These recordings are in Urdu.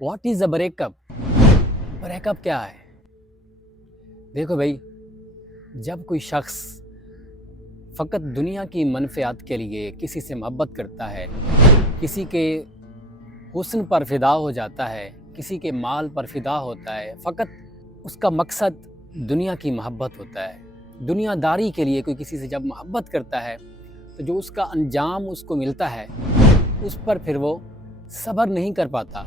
What is a break up? Break up کیا ہے؟ دیکھو بھائی، جب کوئی شخص فقط دنیا کی منفعت کے لیے کسی سے محبت کرتا ہے، کسی کے حسن پر فدا ہو جاتا ہے، کسی کے مال پر فدا ہوتا ہے، فقط اس کا مقصد دنیا کی محبت ہوتا ہے، دنیا داری کے لیے کوئی کسی سے جب محبت کرتا ہے تو جو اس کا انجام اس کو ملتا ہے اس پر پھر وہ صبر نہیں کر پاتا،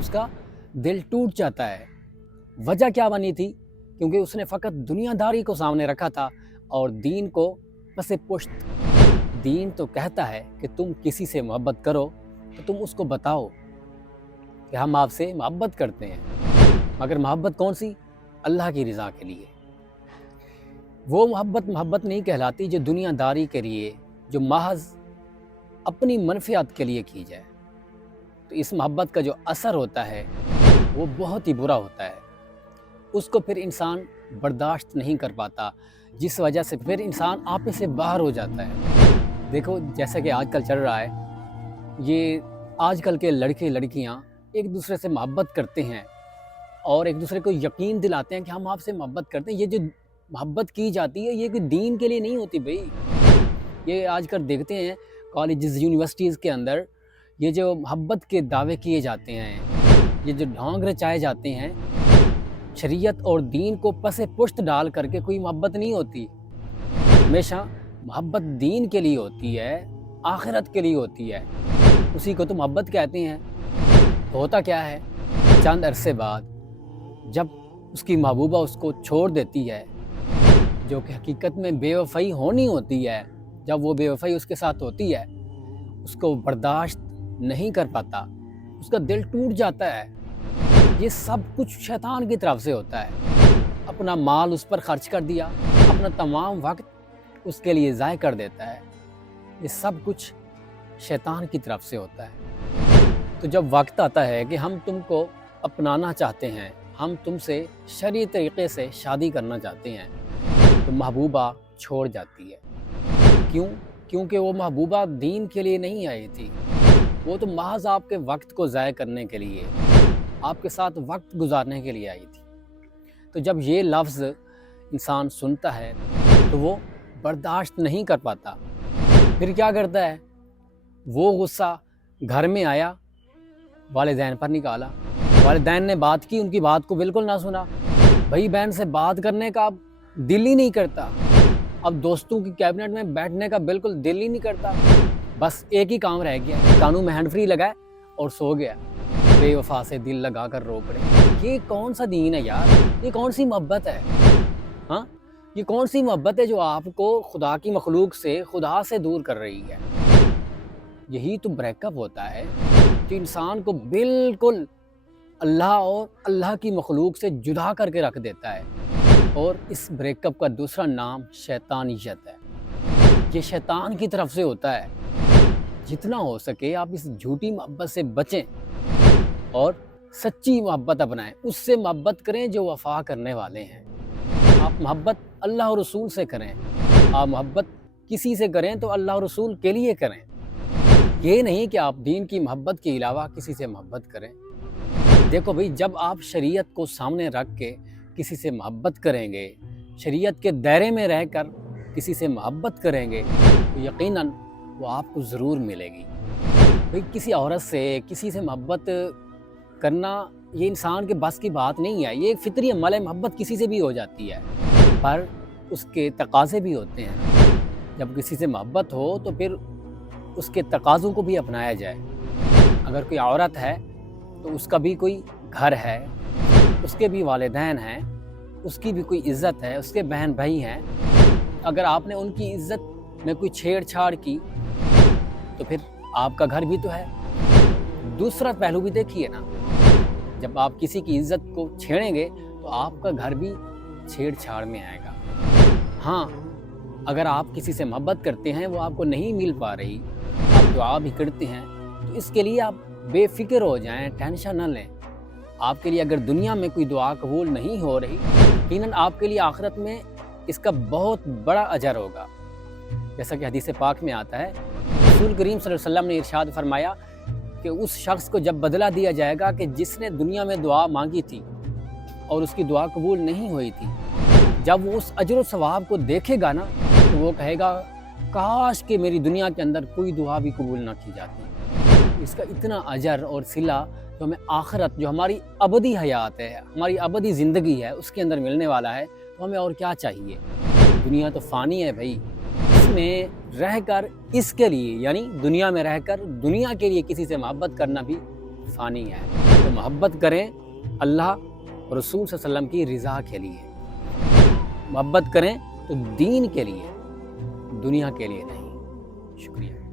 اس کا دل ٹوٹ جاتا ہے۔ وجہ کیا بنی تھی؟ کیونکہ اس نے فقط دنیا داری کو سامنے رکھا تھا اور دین کو پس پشت۔ دین تو کہتا ہے کہ تم کسی سے محبت کرو تو تم اس کو بتاؤ کہ ہم آپ سے محبت کرتے ہیں، مگر محبت کون سی؟ اللہ کی رضا کے لیے۔ وہ محبت نہیں کہلاتی جو دنیا داری کے لیے، جو محض اپنی منفعت کے لیے کی جائے۔ تو اس محبت کا جو اثر ہوتا ہے وہ بہت ہی برا ہوتا ہے، اس کو پھر انسان برداشت نہیں کر پاتا، جس وجہ سے پھر انسان آپے سے باہر ہو جاتا ہے۔ دیکھو جیسا کہ آج کل چل رہا ہے، یہ آج کل کے لڑکے لڑکیاں ایک دوسرے سے محبت کرتے ہیں اور ایک دوسرے کو یقین دلاتے ہیں کہ ہم آپ سے محبت کرتے ہیں۔ یہ جو محبت کی جاتی ہے یہ کوئی دین کے لیے نہیں ہوتی بھائی۔ یہ آج کل دیکھتے ہیں کالجز یونیورسٹیز کے اندر یہ جو محبت کے دعوے کیے جاتے ہیں، یہ جو ڈھونگ رچائے جاتے ہیں، شریعت اور دین کو پس پشت ڈال کر کے کوئی محبت نہیں ہوتی۔ ہمیشہ محبت دین کے لیے ہوتی ہے، آخرت کے لیے ہوتی ہے، اسی کو تو محبت کہتے ہیں۔ ہوتا کیا ہے، چند عرصے بعد جب اس کی محبوبہ اس کو چھوڑ دیتی ہے، جو کہ حقیقت میں بے وفائی ہونی ہوتی ہے، جب وہ بے وفائی اس کے ساتھ ہوتی ہے اس کو برداشت نہیں کر پاتا، اس کا دل ٹوٹ جاتا ہے۔ یہ سب کچھ شیطان کی طرف سے ہوتا ہے۔ اپنا مال اس پر خرچ کر دیا، اپنا تمام وقت اس کے لیے ضائع کر دیتا ہے۔ یہ سب کچھ شیطان کی طرف سے ہوتا ہے۔ تو جب وقت آتا ہے کہ ہم تم کو اپنانا چاہتے ہیں، ہم تم سے شرعی طریقے سے شادی کرنا چاہتے ہیں، تو محبوبہ چھوڑ جاتی ہے۔ کیوں؟ کیونکہ وہ محبوبہ دین کے لیے نہیں آئی تھی، وہ تو محض آپ کے وقت کو ضائع کرنے کے لیے، آپ کے ساتھ وقت گزارنے کے لیے آئی تھی۔ تو جب یہ لفظ انسان سنتا ہے تو وہ برداشت نہیں کر پاتا، پھر کیا کرتا ہے؟ وہ غصہ گھر میں آیا، والدین پر نکالا، والدین نے بات کی، ان کی بات کو بالکل نہ سنا، بھائی بہن سے بات کرنے کا اب دل ہی نہیں کرتا، اب دوستوں کی کیبنٹ میں بیٹھنے کا بالکل دل ہی نہیں کرتا، بس ایک ہی کام رہ گیا، کانوں میں ہینڈ فری لگائے اور سو گیا، بے وفا سے دل لگا کر رو پڑے۔ یہ کون سا دین ہے یار؟ یہ کون سی محبت ہے؟ ہاں، یہ کون سی محبت ہے جو آپ کو خدا کی مخلوق سے، خدا سے دور کر رہی ہے؟ یہی تو بریک اپ ہوتا ہے جو انسان کو بالکل اللہ اور اللہ کی مخلوق سے جدا کر کے رکھ دیتا ہے۔ اور اس بریک اپ کا دوسرا نام شیطانیت ہے۔ یہ شیطان کی طرف سے ہوتا ہے۔ جتنا ہو سکے آپ اس جھوٹی محبت سے بچیں اور سچی محبت اپنائیں، اس سے محبت کریں جو وفا کرنے والے ہیں۔ آپ محبت اللہ اور رسول سے کریں، آپ محبت کسی سے کریں تو اللہ اور رسول کے لیے کریں، یہ نہیں کہ آپ دین کی محبت کے علاوہ کسی سے محبت کریں۔ دیکھو بھئی، جب آپ شریعت کو سامنے رکھ کے کسی سے محبت کریں گے، شریعت کے دائرے میں رہ کر کسی سے محبت کریں گے تو یقیناً وہ آپ کو ضرور ملے گی۔ بھئی کسی عورت سے، کسی سے محبت کرنا یہ انسان کے بس کی بات نہیں ہے، یہ ایک فطری عمل ہے، محبت کسی سے بھی ہو جاتی ہے، پر اس کے تقاضے بھی ہوتے ہیں۔ جب کسی سے محبت ہو تو پھر اس کے تقاضوں کو بھی اپنایا جائے۔ اگر کوئی عورت ہے تو اس کا بھی کوئی گھر ہے، اس کے بھی والدین ہیں، اس کی بھی کوئی عزت ہے، اس کے بہن بھائی ہیں۔ اگر آپ نے ان کی عزت میں کوئی چھیڑ چھاڑ کی تو پھر آپ کا گھر بھی تو ہے۔ دوسرا پہلو بھی دیکھیے نا، جب آپ کسی کی عزت کو چھیڑیں گے تو آپ کا گھر بھی چھیڑ چھاڑ میں آئے گا۔ ہاں، اگر آپ کسی سے محبت کرتے ہیں، وہ آپ کو نہیں مل پا رہی، آپ دعا بھی کرتے ہیں، تو اس کے لیے آپ بے فکر ہو جائیں، ٹینشن نہ لیں۔ آپ کے لیے اگر دنیا میں کوئی دعا قبول نہیں ہو رہی، یقیناً آپ کے لیے آخرت میں اس کا بہت بڑا اجر ہوگا۔ جیسا کہ حدیث پاک میں آتا ہے، رسول کریم صلی اللہ علیہ وسلم نے ارشاد فرمایا کہ کہ اس شخص کو جب بدلہ دیا جائے گا کہ جس نے دنیا میں دعا مانگی تھی اور اس کی دعا قبول نہیں ہوئی تھی، جب وہ اس اجر و ثواب کو دیکھے گا نا تو وہ کہے گا کاش کہ میری دنیا کے اندر کوئی دعا بھی قبول نہ کی جاتی۔ اس کا اتنا اجر اور صلہ جو ہمیں آخرت، جو ہماری ابدی حیات ہے، ہماری ابدی زندگی ہے، اس کے اندر ملنے والا ہے، تو ہمیں اور کیا چاہیے؟ دنیا تو فانی ہے بھائی، اس میں رہ کر اس کے لیے، یعنی دنیا میں رہ کر دنیا کے لیے کسی سے محبت کرنا بھی فانی ہے۔ تو محبت کریں اللہ اور رسول صلی اللہ علیہ وسلم کی رضا کے لیے، محبت کریں تو دین کے لیے، دنیا کے لیے نہیں۔ شکریہ۔